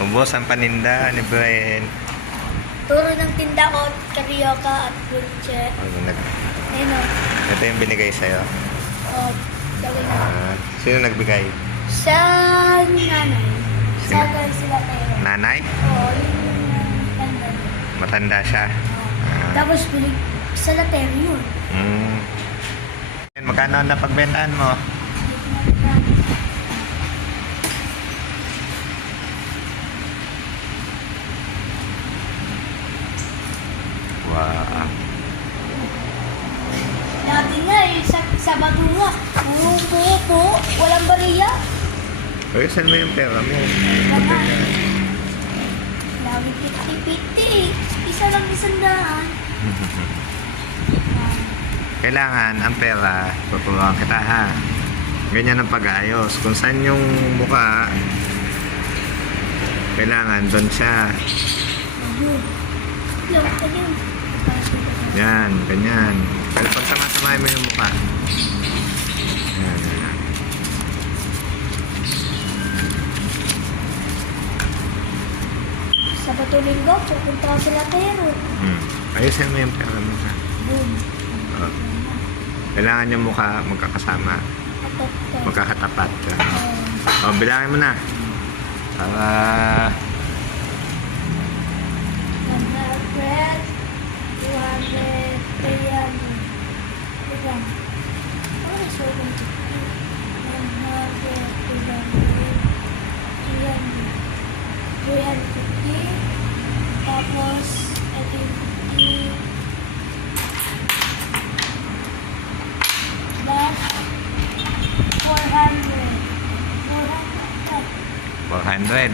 Ubos ang paninda ni Brian. Turo ng tinda ko, karyoka at fruitche. Ayun o. Ito yung binigay sa'yo. Oh, dali na. Sino nagbigay? Sa nanay. Sa sila tayo. Nanay? Oo, yun yung tanda. Matanda siya. Tapos bilig sa latero yun. Magkano na pagbentahan mo? Wow. Dati nga eh, sa Batunga, po, walang bariya. Uy, saan mo yung pera mo? Baka, lagi piti-piti. Isa lang 100. Kailangan ang pera, tuturuan kita ha. Ganyan ang pag-aayos. Kung saan yung mukha, kailangan doon siya. Yan, ganyan. Pero pag sama-samahin mo yung mukha. Yan. Sa Batulinggo, pupunta ko sa latero. Ayusin mo yung pera mo ha. Boom. Oh. Kailangan yung mukha magkakasama. Magkakatapat. O, bilangin mo na. Para... 100, 200, 300. Ilan? Ano na siya? 100, 200, 300, 350. Tapos, 150. Plus, 400. 400.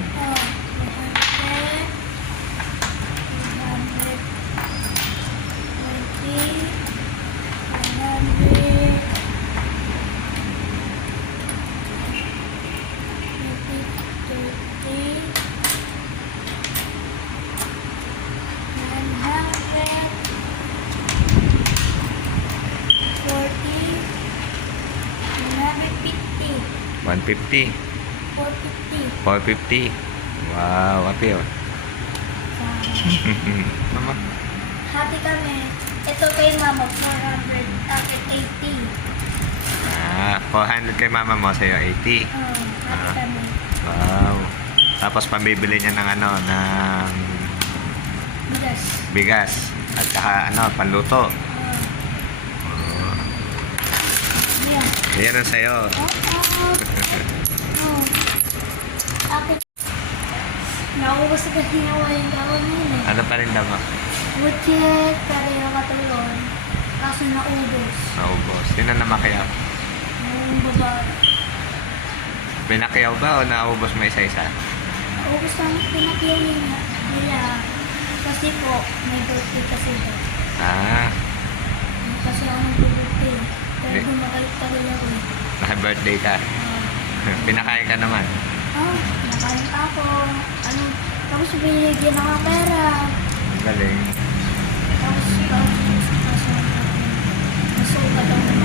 150. 450. Wow, happy oh. Mama. Hati kami. Ito kay mama, 400. Akin 80. 400 kay mama mo, sa'yo 80. Hati kami. Wow. Tapos pambibili niya ng ano, ng Bigas. bigas. At saka ano, panluto. Yan. Yan ang sa'yo. Akin. Naubos na kasi nawa yung gawin yun eh. Ano pa rin daw mo? Budget, pero yung katulon. Kaso naubos. Naubos. Sino na makiyaw? Yung babae. Pinakiyaw ba o naubos mo isa-isa? Naubos ang pinatiyaw nila. Kasi po, may birthday kasi po. Kasi ako nag-birthday. Pero bumakalit pa rin ako eh. Naka-birthday ka. Pinakain ka naman. Nakain pa ako. Tapos binigyan ako ng pera. Galing. Tapos nasukat ako.